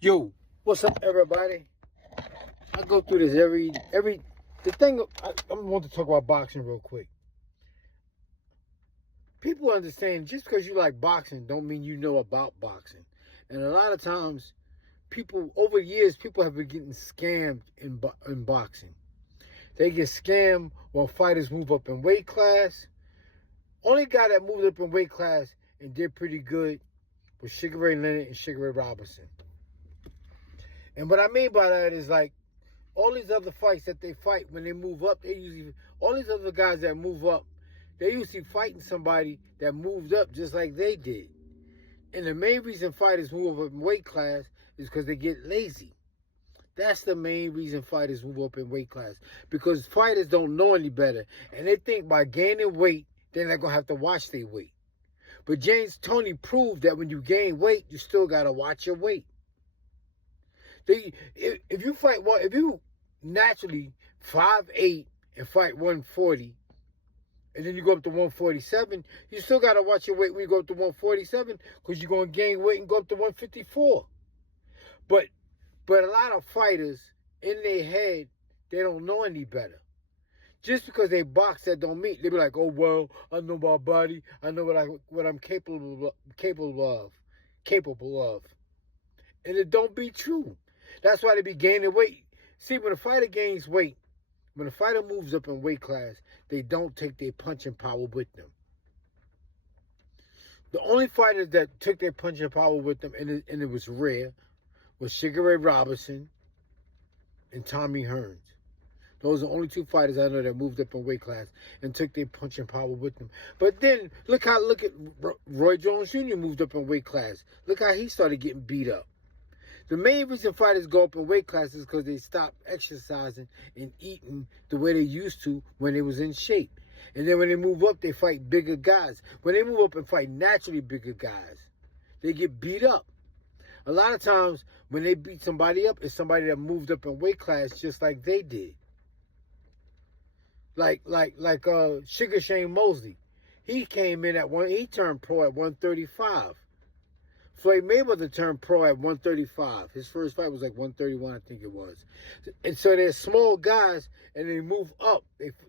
Yo, what's up, everybody? I go through this every. The thing I want to talk about boxing real quick. People understand just because you like boxing don't mean you know about boxing, and a lot of times, people over the years people have been getting scammed in boxing. They get scammed when fighters move up in weight class. Only guy that moved up in weight class and did pretty good was Sugar Ray Leonard and Sugar Ray Robinson. And what I mean by that is like all these other fights that they fight when they move up, they usually all these other guys that move up, they usually fighting somebody that moved up just like they did. And the main reason fighters move up in weight class is because they get lazy. That's the main reason fighters move up in weight class. Because fighters don't know any better. And they think by gaining weight, they're not going to have to watch their weight. But James Toney proved that when you gain weight, you still got to watch your weight. If you naturally 5'8" and fight 140, and then you go up to 147, you still got to watch your weight when you go up to 147 because you're going to gain weight and go up to 154. But a lot of fighters, in their head, they don't know any better. Just because they box, that don't mean they be like, oh well, I know my body, I know what I'm capable of, and it don't be true. That's why they be gaining weight. See, when a fighter gains weight, when a fighter moves up in weight class, they don't take their punching power with them. The only fighters that took their punching power with them, and it was rare, was Sugar Ray Robinson and Tommy Hearns. Those are the only two fighters I know that moved up in weight class and took their punching power with them. But then, look at Roy Jones Jr. moved up in weight class. Look how he started getting beat up. The main reason fighters go up in weight classes is because they stop exercising and eating the way they used to when they was in shape. And then when they move up, they fight bigger guys. When they move up and fight naturally bigger guys, they get beat up. A lot of times, when they beat somebody up, it's somebody that moved up in weight class just like they did. Like Sugar Shane Mosley. He came in he turned pro at 135. Floyd Mayweather turned pro at 135. His first fight was like 131, I think it was. And so they're small guys, and they move up.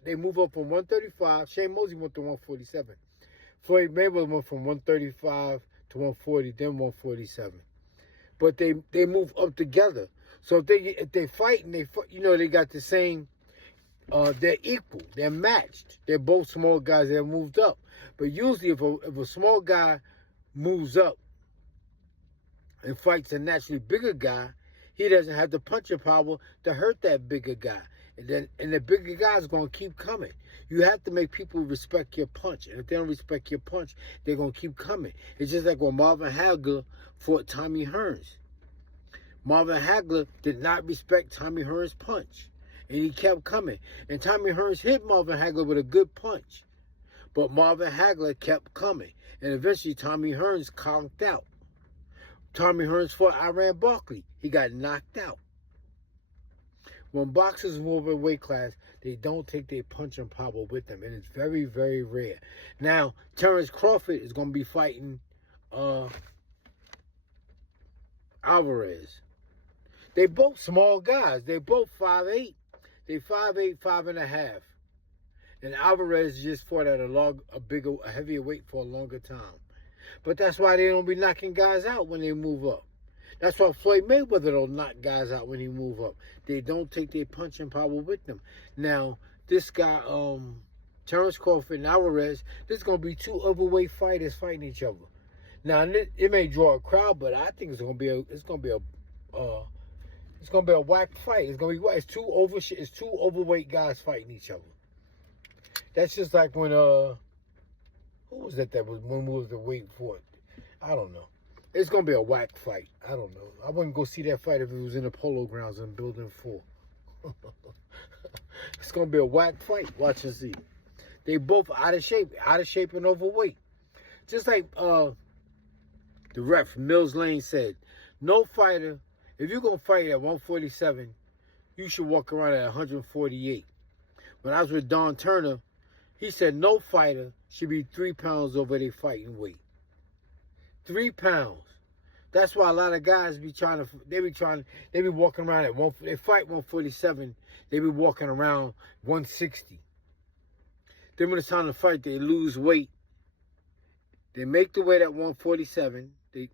They move up from 135. Shane Mosley went to 147. Floyd Mayweather went from 135 to 140, then 147. But they move up together. So if they fight and they got the same. They're equal. They're matched. They're both small guys that moved up. But usually, if a small guy moves up and fights a naturally bigger guy, he doesn't have the punching power to hurt that bigger guy. And the bigger guy is going to keep coming. You have to make people respect your punch. And if they don't respect your punch, they're going to keep coming. It's just like when Marvin Hagler fought Tommy Hearns. Marvin Hagler did not respect Tommy Hearns' punch. And he kept coming. And Tommy Hearns hit Marvin Hagler with a good punch. But Marvin Hagler kept coming. And eventually Tommy Hearns conked out. Tommy Hearns fought Iran Barkley. He got knocked out. When boxers move in weight class, they don't take their punching power with them. And it's very, very rare. Now, Terrence Crawford is going to be fighting Alvarez. They both small guys. They both 5'8". They 5'8", 5.5". And Alvarez just fought at a heavier weight for a longer time. But that's why they don't be knocking guys out when they move up. That's why Floyd Mayweather don't knock guys out when he move up. They don't take their punching power with them. Now, this guy, Terrence Crawford and Alvarez, this is going to be two overweight fighters fighting each other. Now, it may draw a crowd, but I think it's going to be a whack fight. It's going to be whack. It's two overweight guys fighting each other. That's just like when who was that was when we was the weight for it? I don't know. It's gonna be a whack fight. I don't know. I wouldn't go see that fight if it was in the Polo Grounds in Building 4. It's gonna be a whack fight. Watch and see. They both out of shape and overweight. Just like the ref Mills Lane said, no fighter. If you're gonna fight at 147, you should walk around at 148. When I was with Don Turner, he said no fighter should be 3 pounds over their fighting weight. 3 pounds. That's why a lot of guys be they be walking around at they fight 147, they be walking around 160. Then when it's time to fight, they lose weight. They make the weight at 147. They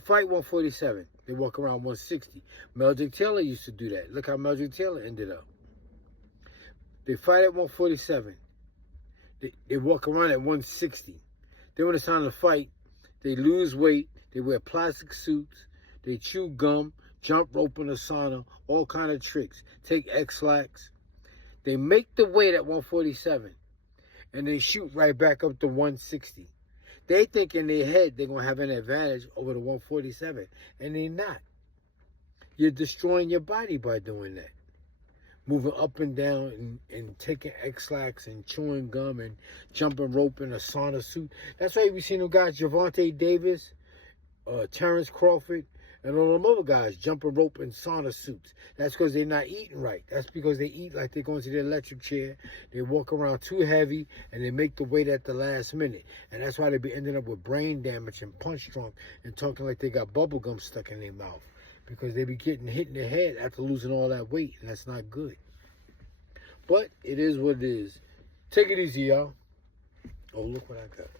fight 147. They walk around 160. Meldrick Taylor used to do that. Look how Meldrick Taylor ended up. They fight at 147. They walk around at 160. Then when it's time to fight, they lose weight. They wear plastic suits. They chew gum, jump rope in the sauna, all kind of tricks. Take X-Lax. They make the weight at 147, and they shoot right back up to 160. They think in their head they're going to have an advantage over the 147, and they're not. You're destroying your body by doing that. Moving up and down and taking X-Lax and chewing gum and jumping rope in a sauna suit. That's why we seen them guys, Gervonta Davis, Terrence Crawford, and all them other guys jumping rope in sauna suits. That's because they're not eating right. That's because they eat like they're going to the electric chair. They walk around too heavy, and they make the weight at the last minute. And that's why they be ending up with brain damage and punch drunk and talking like they got bubble gum stuck in their mouth. Because they be getting hit in the head after losing all that weight, and that's not good. But it is what it is. Take it easy, y'all. Oh, look what I got.